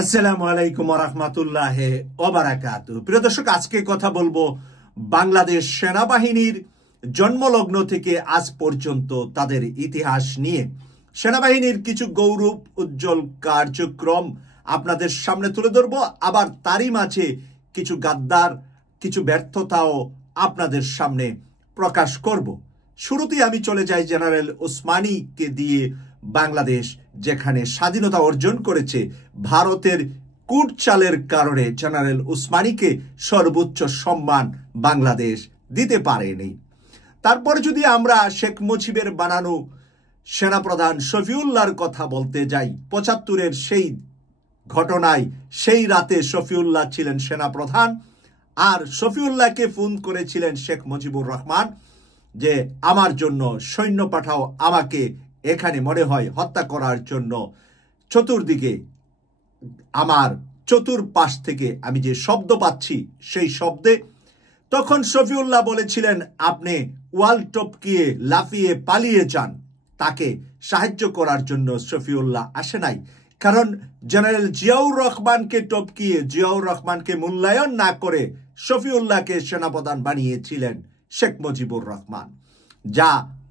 আসসালামু আলাইকুম ওয়া রাহমাতুল্লাহি ওয়া বারাকাতুহু। প্রিয় দর্শক, আজকে কথা বলবো বাংলাদেশ সেনাবাহিনীর জন্মলগ্ন থেকে আজ পর্যন্ত তাদের ইতিহাস নিয়ে। সেনাবাহিনীর কিছু গৌরব উজ্জ্বল কার্যক্রম আপনাদের সামনে তুলে ধরবো, আবার তারই মাঝে কিছু গাদ্দার, কিছু ব্যর্থতাও আপনাদের সামনে প্রকাশ করব। শুরুতেই আমি চলে যাই জেনারেল ওসমানীকে দিয়ে। বাংলাদেশ যেখানে স্বাধীনতা অর্জন করেছে, ভারতের কূটচালের কারণে জেনারেল ওসমানীকে সর্বোচ্চ সম্মান বাংলাদেশ দিতে পারেনি। তারপরে যদি আমরা শেখ মুজিবের বানানো সেনাপ্রধান শফিউল্লাহর কথা বলতে যাই, ৭৫-এর সেই ঘটনায় সেই রাতে শফিউল্লাহ ছিলেন সেনাপ্রধান, আর শফিউল্লাহকে ফোন করেছিলেন শেখ মুজিবুর রহমান যে আমার জন্য সৈন্য পাঠাও, আমাকে এখানে মনে হয় হত্যা করার জন্য। চতুর্দিকে আমার চতুর্পাশ থেকে আমি যে শব্দ পাচ্ছি সেই শব্দে তখন শফিউল্লাহ বলেছিলেন আপনি ওয়াল টপকিয়ে লাফিয়ে পালিয়ে যান। তাকে সাহায্য করার জন্য শফিউল্লাহ আসে নাই, কারণ জেনারেল জিয়াউর রহমানকে টপকিয়ে জিয়াউর রহমানকে মূল্যায়ন না করে শফিউল্লাহকে সেনাপ্রধান বানিয়েছিলেন শেখ মুজিবুর রহমান, যা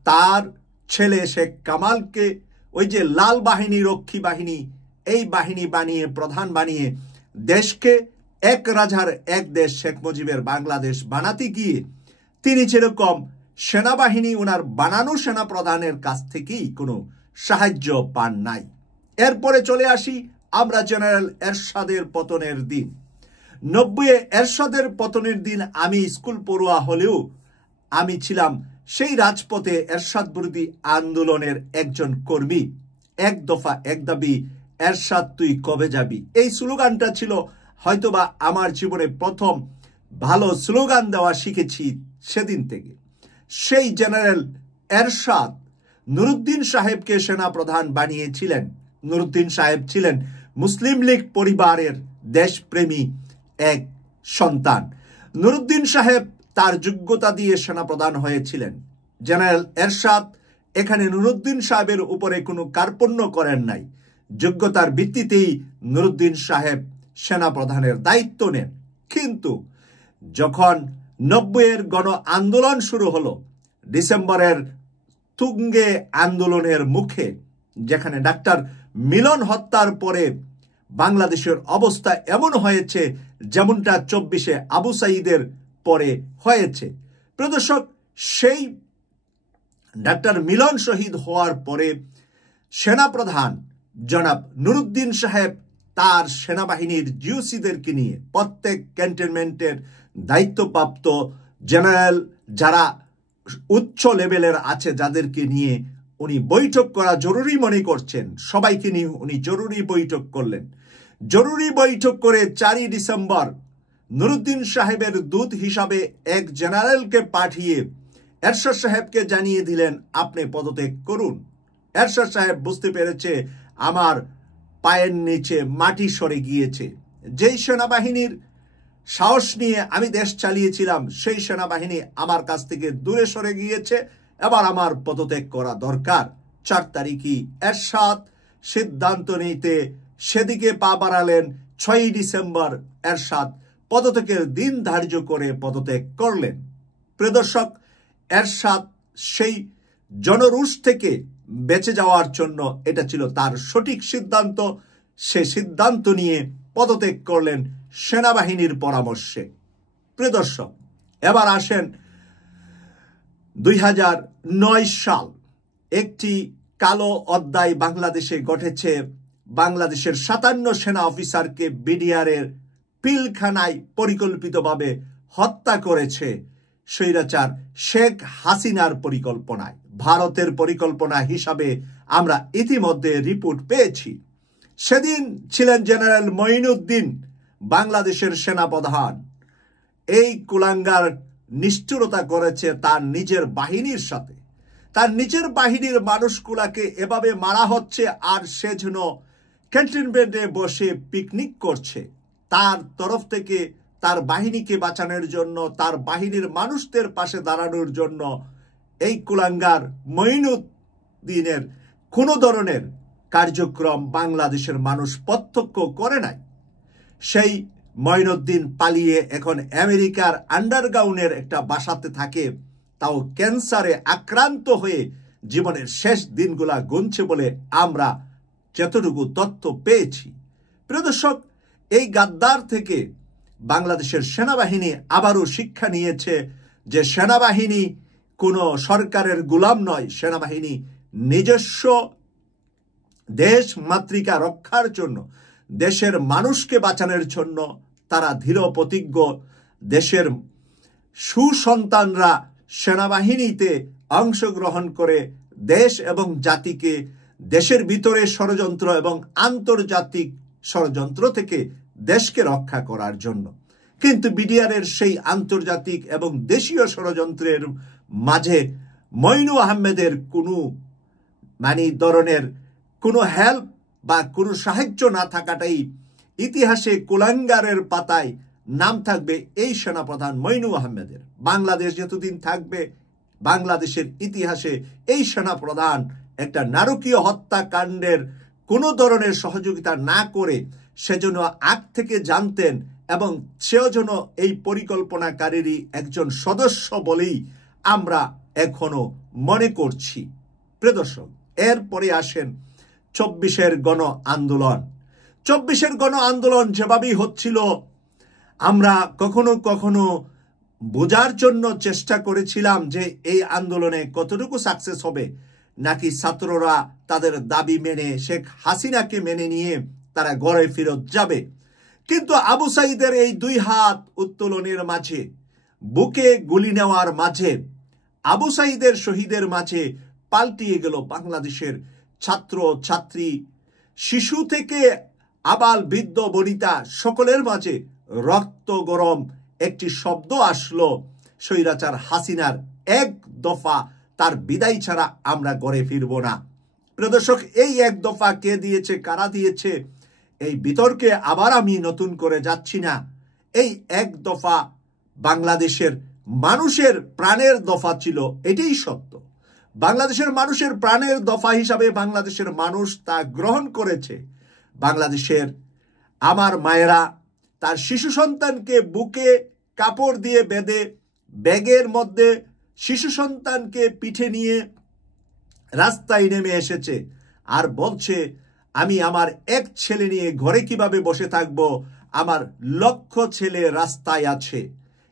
তার ছেলে শেখ কামালকে ওই যে লাল বাহিনী, রক্ষী বাহিনী, এই বাহিনী বানিয়ে প্রধান বানিয়ে দেশকে এক রাজার এক দেশ শেখ মুজিবের বাংলাদেশ বানাতে গিয়ে তিনি যেরকম সেনাবাহিনী ওনার বানানো সেনাপ্রধানের কাছ থেকেই কোনো সাহায্য পান নাই। এরপরে চলে আসি আমরা জেনারেল এরশাদের পতনের দিন। ৯০-এ এরশাদের পতনের দিন আমি স্কুল পড়ুয়া হলেও আমি ছিলাম সেই রাজপথে এরশাদ বিরোধী আন্দোলনের একজন কর্মী। এক দফা এক দাবি, এরশাদ তুই কবে যাবি, এই স্লোগানটা ছিল হয়তোবা আমার জীবনে প্রথম ভালো স্লোগান দেওয়া শিখেছি সেদিন থেকে। সেই জেনারেল এরশাদ নুরুদ্দিন সাহেবকে সেনাপ্রধান বানিয়েছিলেন। নুরুদ্দিন সাহেব ছিলেন মুসলিম লীগ পরিবারের দেশপ্রেমী এক সন্তান। নুরুদ্দিন সাহেব তার যোগ্যতা দিয়ে সেনাপ্রধান হয়েছিলেন। জেনারেল এরশাদ এখানে নুরুদ্দিন সাহেবের উপরে কোনো কার্পণ্য করেন নাই, যোগ্যতার ভিত্তিতেই নুরুদ্দিন সাহেব সেনাপ্রধানের দায়িত্ব নেন। কিন্তু যখন ৯০-এর গণ আন্দোলন শুরু হলো, ডিসেম্বরের তুঙ্গে আন্দোলনের মুখে, যেখানে ডাক্তার মিলন হত্যার পরে বাংলাদেশের অবস্থা এমন হয়েছে যেমনটা ২৪-এ আবু সাঈদের পরে হয়েছে। প্রিয় দর্শক, সেই ডাক্তার মিলন শহীদ হওয়ার পরে সেনাপ্রধান জনাব নুরুদ্দিন সাহেব তার সেনাবাহিনীর জিওসিদেরকে নিয়ে প্রত্যেক ক্যান্টনমেন্টের দায়িত্বপ্রাপ্ত জেনারেল যারা উচ্চ লেভেলের আছে যাদেরকে নিয়ে উনি বৈঠক করা জরুরি মনে করছেন, সবাইকে নিয়ে উনি জরুরি বৈঠক করলেন। জরুরি বৈঠক করে ৪ই ডিসেম্বর নুরুদ্দিন সাহেবের দূত হিসাবে এক জেনারেলকে পাঠিয়ে এরশাদ সাহেবকে জানিয়ে দিলেন আপনি পদত্যাগ করুন। এরশাদ সাহেব বুঝতে পেরেছে আমার পায়ের নিচে মাটি সরে গিয়েছে। যেই সেনাবাহিনীর সাহস নিয়ে আমি দেশ চালিয়েছিলাম সেই সেনাবাহিনী আমার কাছ থেকে দূরে সরে গিয়েছে, এবার আমার পদত্যাগ করা দরকার। ৪ তারিখই এরশাদ সিদ্ধান্ত নিতে সেদিকে পা বাড়ালেন। ৬ই ডিসেম্বর এরশাদ পদত্যাগের দিন ধার্য করে পদত্যাগ করলেন। প্রিয় দর্শক, এরশাদ সেই জনরোষ থেকে বেঁচে যাওয়ার জন্য এটা ছিল তার সঠিক সিদ্ধান্ত। সে সিদ্ধান্ত নিয়ে পদত্যাগ করলেন সেনাবাহিনীর পরামর্শে। প্রিয় দর্শক, এবার আসেন ২০০৯ সাল। একটি কালো অধ্যায় বাংলাদেশে ঘটেছে। বাংলাদেশের ৫৭ সেনা অফিসারকে বিডিআরের পিলখানায় পরিকল্পিতভাবে হত্যা করেছে স্বৈরাচার শেখ হাসিনার পরিকল্পনায়। ভারতের পরিকল্পনা হিসাবে আমরা ইতিমধ্যে রিপোর্ট পেয়েছি। সেদিন ছিলেন জেনারেল মঈনুদ্দিন বাংলাদেশের সেনাপ্রধান। এই কুলাঙ্গার নিষ্ঠুরতা করেছে তার নিজের বাহিনীর সাথে। তার নিজের বাহিনীর মানুষগুলাকে এভাবে মারা হচ্ছে, আর সে যেন ক্যান্টনমেন্টে বসে পিকনিক করছে। তার তরফ থেকে তার বাহিনীকে বাঁচানোর জন্য, তার বাহিনীর মানুষদের পাশে দাঁড়ানোর জন্য এই কুলাঙ্গার মঈনুদ্দিনের কোনো ধরনের কার্যক্রম বাংলাদেশের মানুষ প্রত্যক্ষ করে নাই। সেই মঈনুদ্দিন পালিয়ে এখন আমেরিকার আন্ডারগ্রাউন্ডের একটা বাসাতে থাকে, তাও ক্যান্সারে আক্রান্ত হয়ে জীবনের শেষ দিনগুলা গুনছে বলে আমরা যতটুকু তথ্য পেয়েছি। প্রিয় দর্শক, এই গাদ্দার থেকে বাংলাদেশের সেনাবাহিনী আবারও শিক্ষা নিয়েছে যে সেনাবাহিনী কোনো সরকারের গোলাম নয়। সেনাবাহিনী নিজস্ব দেশ মাতৃকা রক্ষার জন্য, দেশের মানুষকে বাঁচানোর জন্য তারা দৃঢ় প্রতিজ্ঞ। দেশের সুসন্তানরা সেনাবাহিনীতে অংশগ্রহণ করে দেশ এবং জাতিকে দেশের ভিতরে ষড়যন্ত্র এবং আন্তর্জাতিক ষড়যন্ত্র থেকে দেশকে রক্ষা করার জন্য। কিন্তু বিডিআরের সেই আন্তর্জাতিক এবং দেশীয় ষড়যন্ত্রের মাঝে মইনু আহমেদের কোনো ধরনের কোনো হেল্প বা কোনো সাহায্য না থাকাটাই ইতিহাসে কুলাঙ্গারের পাতায় নাম থাকবে এই সেনাপ্রধান মইনু আহমেদের। বাংলাদেশ যতদিন থাকবে, বাংলাদেশের ইতিহাসে এই সেনাপ্রধান একটা নারকীয় হত্যাকাণ্ডের কোনো ধরনের সহযোগিতা না করে সেজন্য আগ থেকে জানতেন এবং সেও যেন এই পরিকল্পনাকারীরই একজন সদস্য বলেই আমরা এখনো মনে করছি। প্রিয় দর্শক, এরপরে আসেন 24-এর গণ আন্দোলন। 24-এর গণ আন্দোলন যেভাবেই হচ্ছিল, আমরা কখনো কখনো বোঝার জন্য চেষ্টা করেছিলাম যে এই আন্দোলনে কতটুকু সাকসেস হবে, নাকি ছাত্ররা তাদের দাবি মেনে শেখ হাসিনাকে মেনে নিয়ে তারা ঘরে ফেরত যাবে। কিন্তু আবু সাঈদের এই 2 হাত উত্তোলনের মাঝে, বুকে গুলি নেওয়ার মাঝে, আবু সাঈদের শহীদের মাঝে পাল্টিয়ে গেল বাংলাদেশের ছাত্র ছাত্রী, শিশু থেকে আবাল বৃদ্ধ বনিতা সকলের মাঝে রক্ত গরম একটি শব্দ আসলো, স্বৈরাচার হাসিনার এক দফা তার বিদায় ছাড়া আমরা ঘরে ফিরব না। প্রিয় দর্শক, এই এক দফা কে দিয়েছে, কারা দিয়েছে, এই বিতর্কে আবার আমি নতুন করে যাচ্ছি না। এই এক দফা বাংলাদেশের মানুষের প্রাণের দফা ছিল, এটাই সত্য। বাংলাদেশের মানুষের প্রাণের দফা হিসাবে বাংলাদেশের মানুষ তা গ্রহণ করেছে। বাংলাদেশের আমার মায়েরা তার শিশু সন্তানকে বুকে কাপড় দিয়ে বেঁধে ব্যাগের মধ্যে শিশু সন্তানকে পিঠে নিয়ে রাস্তায় নেমে এসেছে আর বলছে, আমি আমার এক ছেলে নিয়ে ঘরে কিভাবে বসে থাকব, আমার লক্ষ ছেলে রাস্তায় আছে।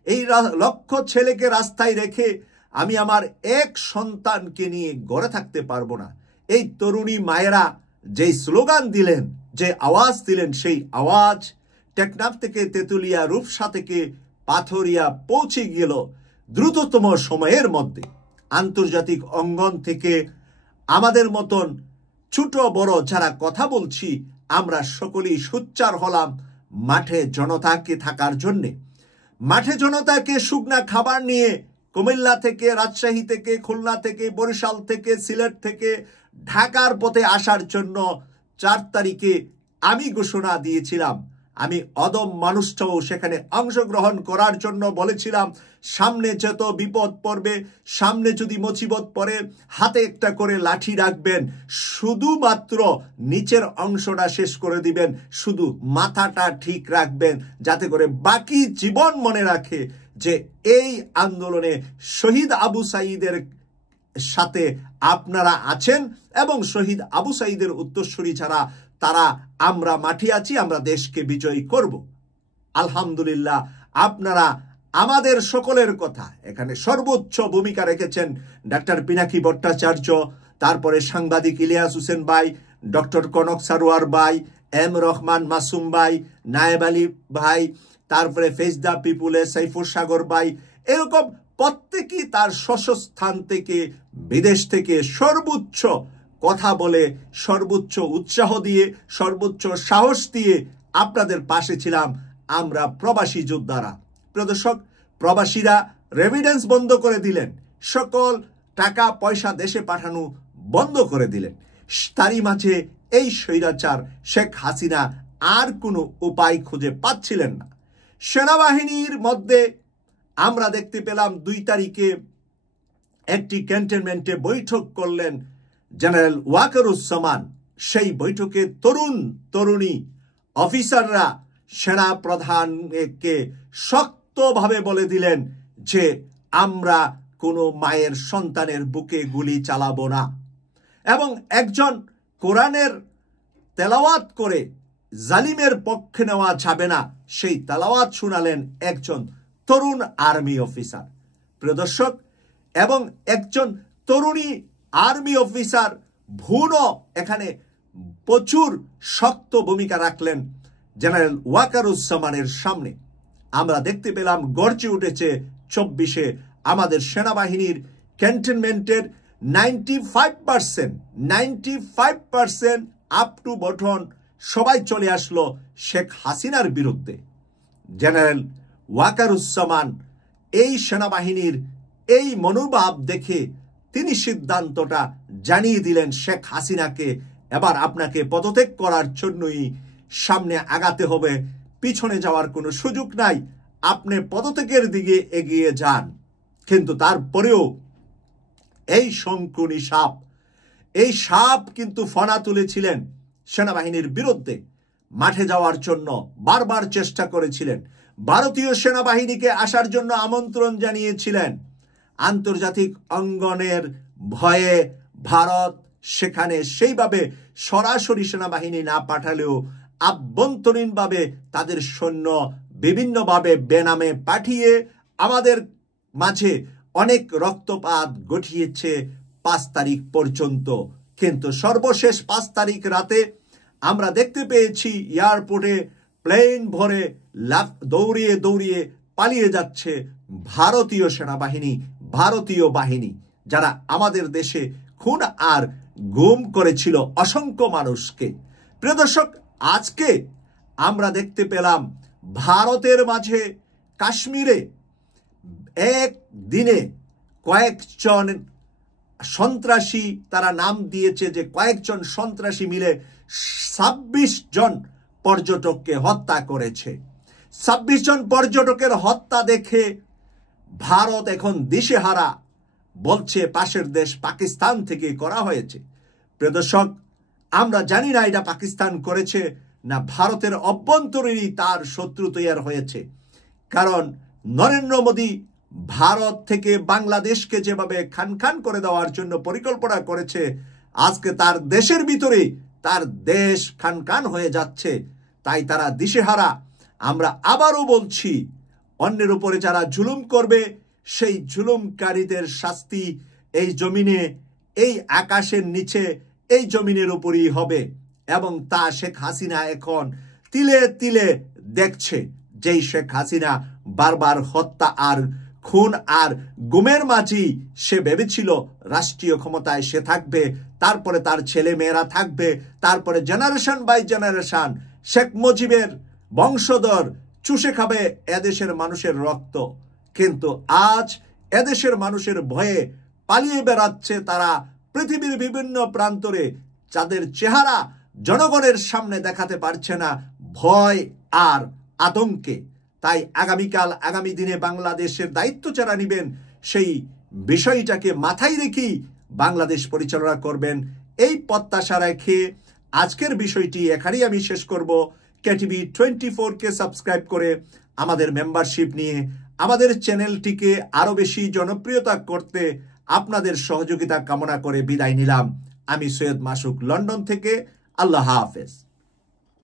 এই লক্ষ ছেলেকে রাস্তায় রেখে আমি আমার এক সন্তানকে নিয়ে ঘরে থাকতে পারবো না। এই তরুণী মায়েরা যেই স্লোগান দিলেন, যে আওয়াজ দিলেন, সেই আওয়াজ টেকনাফ থেকে তেতুলিয়া, রূপসা থেকে পাথরিয়া পৌঁছে গেল দ্রুততম সময়ের মধ্যে। আন্তর্জাতিক অঙ্গন থেকে আমাদের মতন ছোট বড় যারা কথা বলছি, আমরা সকলেই সোচ্চার হলাম মাঠে জনতাকে থাকার জন্যে। মাঠে জনতাকে শুকনা খাবার নিয়ে কুমিল্লা থেকে, রাজশাহী থেকে, খুলনা থেকে, বরিশাল থেকে, সিলেট থেকে ঢাকার পথে আসার জন্য 4 তারিখে আমি ঘোষণা দিয়েছিলাম। আমি অদম মানুষটাও সেখানে অংশগ্রহণ করার জন্য বলেছিলাম, সামনে যত বিপদ পড়বে, সামনে যদি মুসিবত পড়ে, হাতে একটা করে লাঠি রাখবেন, শুধুমাত্র নিচের অংশটা শেষ করে দিবেন, শুধু মাথাটা ঠিক রাখবেন, যাতে করে বাকি জীবন মনে রাখে যে এই আন্দোলনে শহীদ আবু সাঈদের সাথে আপনারা আছেন এবং শহীদ আবু সাঈদের উত্তরসূরি ছাড়া তারা আমরা মাঠে আছি, আমরা দেশকে বিজয়ী করব। আলহামদুলিল্লাহ, আপনারা আমাদের সকলের কথা এখানে সর্বোচ্চ ভূমিকা রেখেছেন ডাক্তার পিনাকি ভট্টাচার্য, তারপরে সাংবাদিক ইলিয়াস হোসেন ভাই, ডক্টর কনক সারোয়ার ভাই, এম রহমান মাসুম ভাই, নায়েব আলী ভাই, তারপরে ফেস দ্য পিপুলে সাইফুর সাগর ভাই, এরকম প্রত্যেকেই তার স্বস্থান থেকে, বিদেশ থেকে সর্বোচ্চ কথা বলে, সর্বোচ্চ উৎসাহ দিয়ে, সর্বোচ্চ সাহস দিয়ে আপনাদের পাশে ছিলাম আমরা প্রবাসী যোদ্ধারা। প্রিয় দর্শক, প্রবাসীরা রেমিটেন্স বন্ধ করে দিলেন, সকল টাকা পয়সা দেশে পাঠানো বন্ধ করে দিলেন। তারই মাঝে এই স্বৈরাচার শেখ হাসিনা আর কোনো উপায় খুঁজে পাচ্ছিলেন না। সেনাবাহিনীর মধ্যে আমরা দেখতে পেলাম 2 তারিখে একটি ক্যান্টনমেন্টে বৈঠক করলেন জেনারেল ওয়াকারুজ্জামান, সেই বৈঠকে তরুণ তরুণী অফিসাররা সেনা প্রধানকে শক্তভাবে বলে দিলেন যে আমরা কোনো মায়ের সন্তানের বুকে গুলি চালাবো না। এবং একজন কোরআনের তেলাওয়াত করে জালিমের পক্ষে নেওয়া যাবে না, সেই তেলাওয়াত শোনালেন একজন তরুণ আর্মি অফিসার। প্রিয় দর্শক, এবং একজন তরুণী আর্মি অফিসার ভুনও এখানে প্রচুর শক্ত ভূমিকা রাখলেন জেনারেল ওয়াকারুজ্জামানের সামনে। আমরা দেখতে পেলাম গর্জে উঠেছে 24-এ আমাদের সেনাবাহিনীর ক্যান্টনমেন্টের 95% আপ টু বটন সবাই চলে আসলো শেখ হাসিনার বিরুদ্ধে। জেনারেল ওয়াকারুজ্জামান এই সেনাবাহিনীর এই মনোভাব দেখে তিনি সিদ্ধান্তটা জানিয়ে দিলেন শেখ হাসিনাকে, এবার আপনাকে পদত্যাগ করার জন্যই সামনে আগাতে হবে, পিছনে যাওয়ার কোনো সুযোগ নাই, আপনি পদত্যাগের দিকে এগিয়ে যান। কিন্তু তারপরেও এই শঙ্কুনি সাপ, এই সাপ কিন্তু ফনা তুলেছিলেন সেনাবাহিনীর বিরুদ্ধে, মাঠে যাওয়ার জন্য বারবার চেষ্টা করেছিলেন, ভারতীয় সেনাবাহিনীকে আসার জন্য আমন্ত্রণ জানিয়েছিলেন। আন্তর্জাতিক অঙ্গনের ভয়ে ভারত সেখানে সেইভাবে সরাসরি সেনাবাহিনী না পাঠালেও আভ্যন্তরীণভাবে তাদের সৈন্য বিভিন্নভাবে বেনামে পাঠিয়ে আমাদের মাঝে অনেক রক্তপাত ঘটিয়েছে 5 তারিখ পর্যন্ত। কিন্তু সর্বশেষ 5 তারিখ রাতে আমরা দেখতে পেয়েছি এয়ারপোর্টে প্লেন ভরে দৌড়িয়ে দৌড়িয়ে পালিয়ে যাচ্ছে ভারতীয় সেনাবাহিনী, ভারতীয় বাহিনী, যারা আমাদের দেশে খুন আর গুম করেছিল অসংখ্য মানুষকে। প্রিয় দর্শক, আজকে আমরা দেখতে পেলাম ভারতের মাঝে কাশ্মীরে এক দিনে কয়েকজন সন্ত্রাসী, তারা নাম দিয়েছে যে কয়েকজন সন্ত্রাসী মিলে 26 জন পর্যটককে হত্যা করেছে। 26 জন পর্যটকের হত্যা দেখে ভারত এখন দিশেহারা, বলছে পাশের দেশ পাকিস্তান থেকে করা হয়েছে। প্রিয় দর্শক, আমরা জানি না এটা পাকিস্তান করেছে না ভারতের অভ্যন্তরীণই তার শত্রু তৈরি হয়েছে। কারণ নরেন্দ্র মোদী ভারত থেকে বাংলাদেশকে যেভাবে খান খান করে দেওয়ার জন্য পরিকল্পনা করেছে, আজকে তার দেশের ভিতরে তার দেশ খান খান হয়ে যাচ্ছে, তাই তারা দিশেহারা। আমরা আবারও বলছি, অন্যের উপরে যারা জুলুম করবে সেই জুলুমকারীদের শাস্তি এই জমিনে, এই আকাশের নিচে, এই জমিনের উপরই হবে। এবং তা শেখ হাসিনা এখন তিলে তিলে দেখছে। যেই শেখ হাসিনা বারবার হত্যা আর খুন আর গুমের মাঝি, সে ভেবেছিল রাষ্ট্রীয় ক্ষমতায় সে থাকবে, তারপরে তার ছেলে মেয়েরা থাকবে, তারপরে জেনারেশন বাই জেনারেশন শেখ মুজিবের বংশধর চুষে খাবে এদেশের মানুষের রক্ত। কিন্তু আজ এদেশের মানুষের ভয়ে পালিয়ে বেড়াচ্ছে তারা পৃথিবীর বিভিন্ন প্রান্তরে, যাদের চেহারা জনগণের সামনে দেখাতে পারছে না ভয় আর আতঙ্কে। তাই আগামী দিনে বাংলাদেশের দায়িত্ব যারা নেবেন, সেই বিষয়টাকে মাথায় রেখেই বাংলাদেশ পরিচালনা করবেন, এই প্রত্যাশা রেখে আজকের বিষয়টি এখানেই আমি শেষ করব। কেটিভি 24-কে সাবস্ক্রাইব করে আমাদের মেম্বারশিপ নিয়ে আমাদের চ্যানেলটিকে আরো বেশি জনপ্রিয়তা করতে আপনাদের সহযোগিতা কামনা করে বিদায় নিলাম। আমি সৈয়দ মাসুক, লন্ডন থেকে। আল্লাহ হাফেজ।